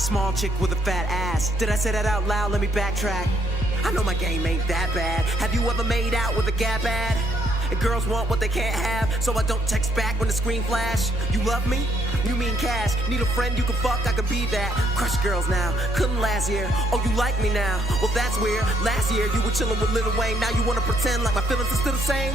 Small chick with a fat ass. Did I say that out loud? Let me backtrack. I know my game ain't that bad. Have you ever made out with a gap ad? And girls want what they can't have, so I don't text back when the screen flash. You love me? You mean cash? Need a friend you can fuck? I can be that. Crush girls now, couldn't last year. Oh, you like me now? Well, that's weird. Last year you were chilling with Lil Wayne. Now you wanna pretend like my feelings are still the same?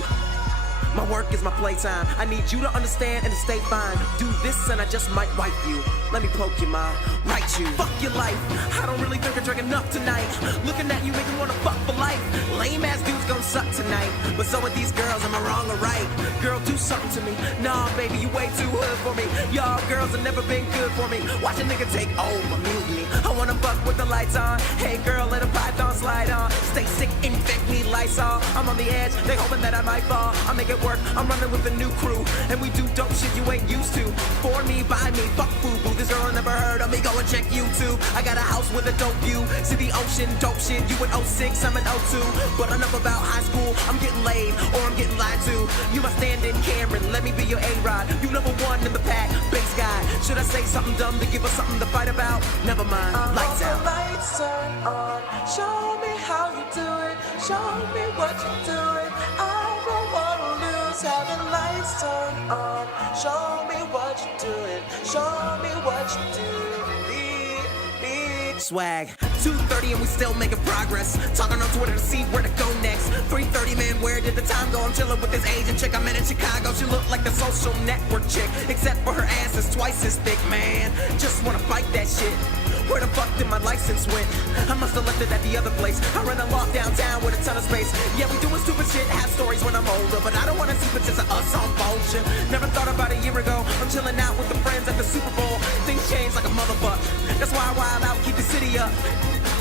My work is my playtime. I need you to understand and to stay fine. Do this and I just might wipe you. Let me poke your mind, right you. Fuck your life. I don't really think I drank enough tonight. Looking at you make me wanna fuck for life. Lame ass dudes gon' suck tonight. But so are these girls, am I wrong or right? Girl, do something to me. Nah, baby, you way too hood for me. Y'all girls have never been good for me. Watch a nigga take over, mute me. I wanna fuck with the lights on. Hey girl, let a python slide on. Stay sick, infect me, Lysol. I'm on the edge, they hoping that I might fall. I make it work, I'm running with a new crew. And we do dope shit you ain't used to. For me, by me, fuck boo-boo. This girl never heard of me, go and check YouTube. I got a house with a dope view. See the ocean, dope shit. You in 06, I'm in 02. But enough about high school, I'm getting laid or I'm getting lied to. You my stand-in Cameron, let me be your A-Rod. You number one in the pack, bass guy. Should I say something dumb to give us something to fight about? Never mind, lights out. Lights turn on, show me how you do it. Show me what you're doing. I don't wanna lose. Having lights turn on, show me what you're doing. Show me what you do. Swag, 2:30 and we still making progress. Talking on Twitter to see where to go next. 3:30, man, where did the time go? I'm chilling with this Asian chick I met in Chicago. She looked like the social network chick, except for her ass is twice as thick, man. Just wanna fight that shit. Where the fuck did my license went? I must have left it at the other place. I run a loft downtown with a ton of space. Yeah, we doing stupid shit, have stories when I'm older, but I don't wanna see pictures of us on Vulture. Never thought about a year ago. I'm chilling out with the friends at the Super Bowl. Things change like a motherfucker. That's why I wild out, keep the city up.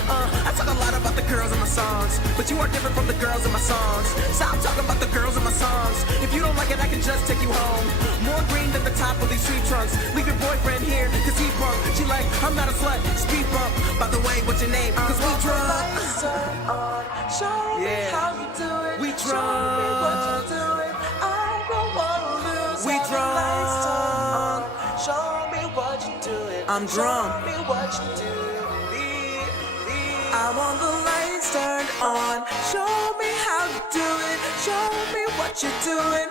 I talk a lot about the girls in my songs, but you are different from the girls in my songs. Stop talking about the girls in my songs. If you don't like it, I can just take you home. More green than the top of these tree trunks. Leave your boyfriend here, cause he drunk. She like, I'm not a slut, speed bump. By the way, what's your name? Cause we drunk. Lights turn on, show me how you do it. We Show me what you're doing. I don't wanna lose. We Having drunk. lights turn on, show me what you're doing. I'm drunk. Show me what you do. I want the lights turned on. Show me how you do it. Show me what you're doing.